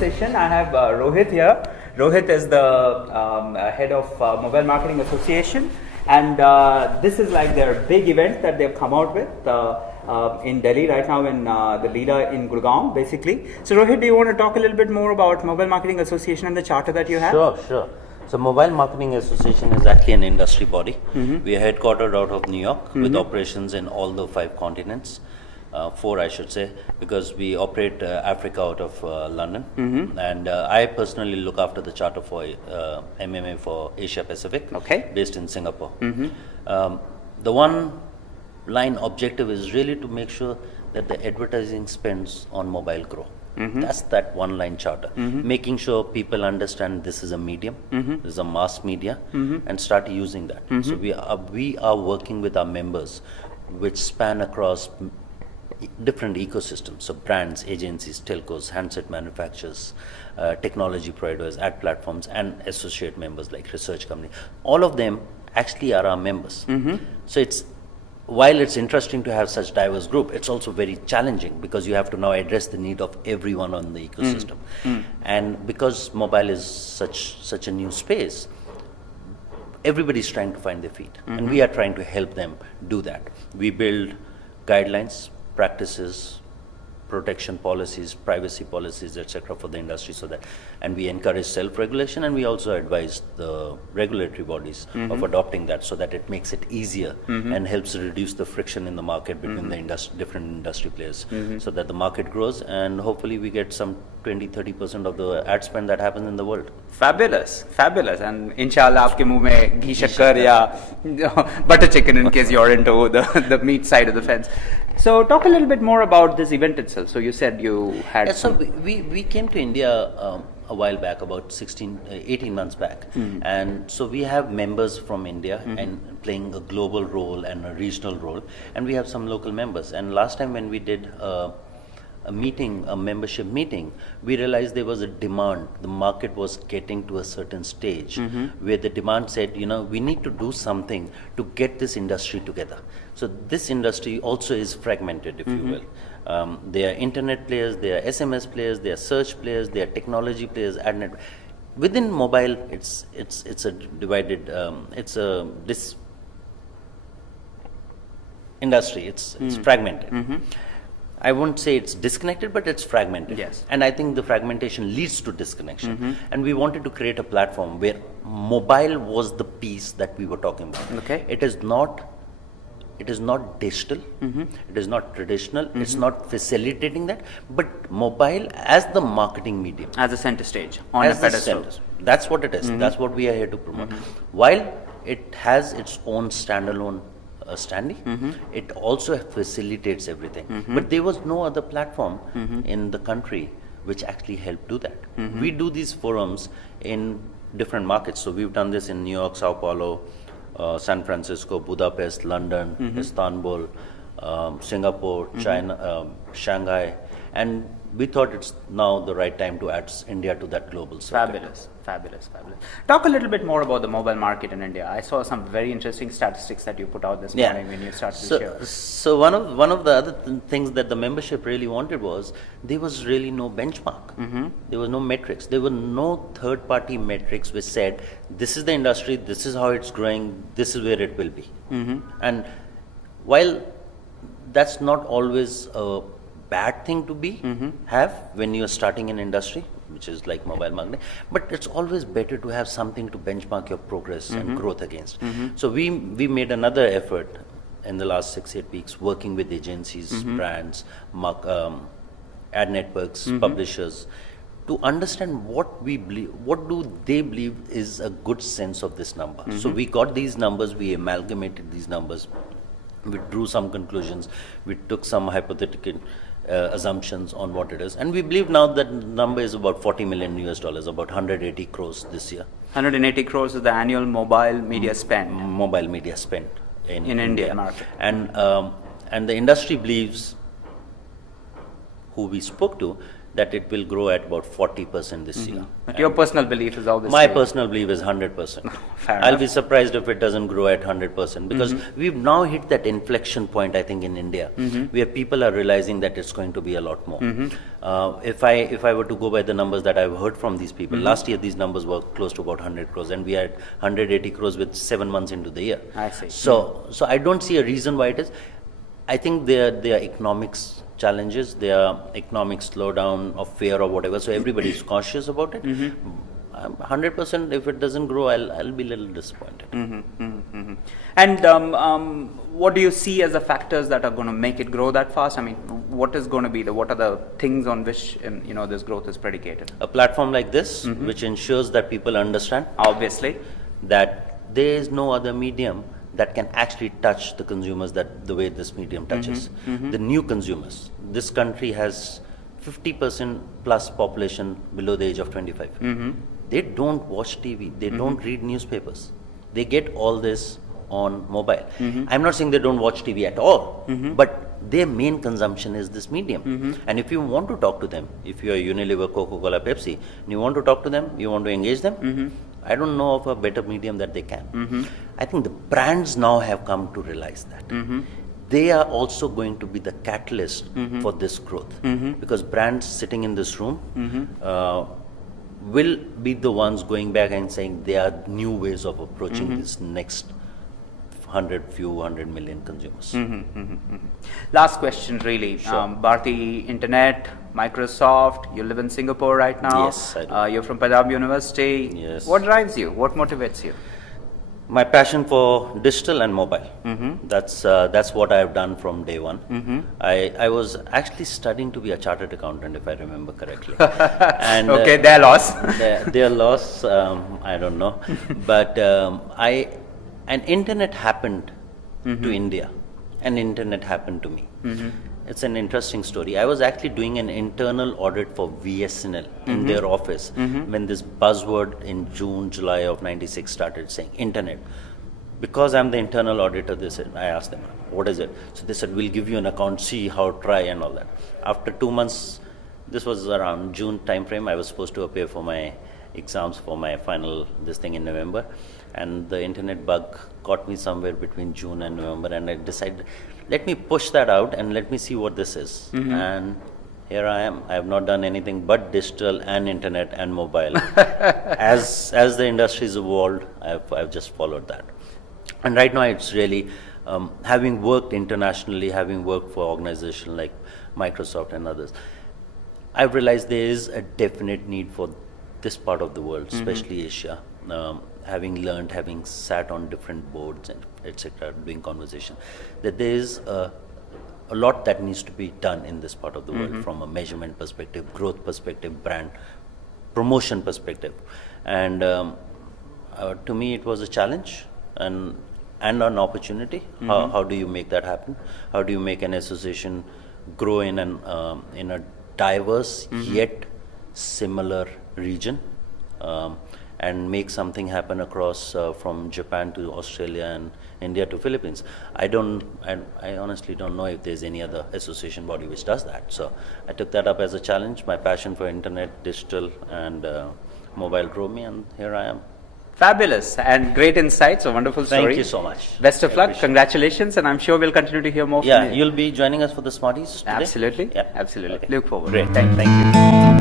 conversation. I have Rohit here. Rohit is the head of Mobile Marketing Association, and this is like their big event that they've come out with in Delhi right now, in the leader in Gurgaon, basically. So Rohit, do you want to talk a little bit more about Mobile Marketing Association and the charter that you have? Sure. So Mobile Marketing Association is actually an industry body. We are headquartered out of New York with operations in all the 5 continents. 4 I should say, because we operate Africa out of London, and I personally look after the charter for MMA for Asia Pacific, based in Singapore. The one line objective is really to make sure that the advertising spends on mobile grow. That's that one line charter, making sure people understand this is a medium, this is a mass media, and start using that. So we are working with our members, which span across different ecosystems, so brands, agencies, telcos, handset manufacturers, technology providers, ad platforms, and associate members like research companies. All of them actually are our members. So while it's interesting to have such diverse group, it's also very challenging because you have to now address the need of everyone on the ecosystem. And because mobile is such a new space, everybody's trying to find their feet, and we are trying to help them do that. We build guidelines, practices, protection policies, privacy policies, etc. for the industry, so that, and we encourage self-regulation, and we also advise the regulatory bodies of adopting that, so that it makes it easier and helps reduce the friction in the market between the different industry players, so that the market grows, and hopefully we get some 20-30% of the ad spend that happens in the world. Fabulous, and inshallah aapke muh mein ghee shakkar ya butter chicken in case you're into the meat side of the fence. So talk a little bit more about this event itself. So you said you had so we came to India a while back, about 18 months back, and so we have members from India and playing a global role and a regional role, and we have some local members. And last time when we did a membership meeting, we realized there was a demand. The market was getting to a certain stage where the demand said, we need to do something to get this industry together. So this industry also is fragmented, if you will. There are internet players, there are SMS players, there are search players, there are technology players, ad net. Within mobile, it's a divided, this industry, it's fragmented. I won't say it's disconnected, but it's fragmented. Yes. And I think the fragmentation leads to disconnection. And we wanted to create a platform where mobile was the piece that we were talking about. It is not digital, it is not traditional, it's not facilitating that, but mobile as the marketing medium. As a center stage, on a pedestal. That's what it is. That's what we are here to promote. While it has its own standalone standing, it also facilitates everything. But there was no other platform in the country which actually helped do that. We do these forums in different markets. So we've done this in New York, Sao Paulo, San Francisco, Budapest, London, Istanbul, Singapore, China, Shanghai, and we thought it's now the right time to add India to that global circuit. Fabulous. Talk a little bit more about the mobile market in India. I saw some very interesting statistics that you put out this morning when you started the show. So one of the other things that the membership really wanted was, there was really no benchmark. There was no metrics. There were no third-party metrics which said, this is the industry, this is how it's growing, this is where it will be. And while that's not always a bad thing to have when you're starting an industry, which is like mobile marketing, but it's always better to have something to benchmark your progress and growth against. So we made another effort in the last 6-8 weeks, working with agencies, brands, ad networks, publishers, to understand what we believe, what do they believe is a good sense of this number. So we got these numbers, we amalgamated these numbers, we drew some conclusions, we took some hypothetical assumptions on what it is, and we believe now that number is about $40 million, about 180 crores this year. 180 crores is the annual mobile media spend. Mobile media spend in India market. And the industry believes, who we spoke to, that it will grow at about 40% this year. But your personal belief is obviously... My personal belief is 100%. Fair I'll enough. be surprised if it doesn't grow at 100% because we've now hit that inflection point, I think, in India, where people are realizing that it's going to be a lot more. If I were to go by the numbers that I've heard from these people, last year these numbers were close to about 100 crores and we had 180 crores with 7 months into the year. I see. So I don't see a reason why it is. I think there are economics challenges, there are economic slowdown or fear or whatever, so everybody is cautious about it. 100%, if it doesn't grow, I'll be a little disappointed. And what do you see as the factors that are going to make it grow that fast? I mean, what are the things on which this growth is predicated? A platform like this, which ensures that people understand, Obviously. that there is no other medium that can actually touch the consumers that the way this medium touches. The new consumers. This country has 50% plus population below the age of 25. They don't watch TV. They don't read newspapers. They get all this on mobile. I'm not saying they don't watch TV at all, but their main consumption is this medium. And if you want to talk to them, if you are Unilever, Coca-Cola, Pepsi, and you want to talk to them, you want to engage them, I don't know of a better medium that they can. I think the brands now have come to realize that. They are also going to be the catalyst for this growth because brands sitting in this room will be the ones going back and saying there are new ways of approaching this next 100 million consumers. Last question, really. Sure. Bharti Internet, Microsoft, you live in Singapore right now. Yes, I do. You're from Punjab University. Yes. What drives you? What motivates you? My passion for digital and mobile. That's what I've done from day one. I was actually studying to be a chartered accountant, if I remember correctly. And Okay, their loss. their loss, I don't know. But an internet happened to India, and internet happened to me. It's an interesting story. I was actually doing an internal audit for VSNL in their office when this buzzword in June, July of '96 started saying internet. Because I'm the internal auditor, they said, I asked them, what is it? So they said, we'll give you an account, see how, try and all that. After 2 months, this was around June time frame, I was supposed to appear for my exams for my final this thing in November, and the internet bug caught me somewhere between June and November, and I decided, let me push that out and let me see what this is. And here I am. I have not done anything but digital and internet and mobile. As the industry's evolved, I've just followed that. And right now it's really, having worked internationally, having worked for organizations like Microsoft and others, I've realized there is a definite need for this part of the world, especially Asia. Having learned, having sat on different boards and etc., doing conversation, that there is a lot that needs to be done in this part of the world from a measurement perspective, growth perspective, brand promotion perspective. And to me, it was a challenge and an opportunity. How do you make that happen? How do you make an association grow in a diverse yet similar region? And make something happen across from Japan to Australia and India to Philippines. I honestly don't know if there's any other association body which does that. So I took that up as a challenge. My passion for internet, digital and mobile drove me, and here I am. Fabulous and great insights, a wonderful story. Thank you so much. Best of luck, congratulations, and I'm sure we'll continue to hear more from you. Yeah, you'll be joining us for the Smarties today? Absolutely, Yeah. absolutely. Okay. Look forward. Great, Thank you. thank you.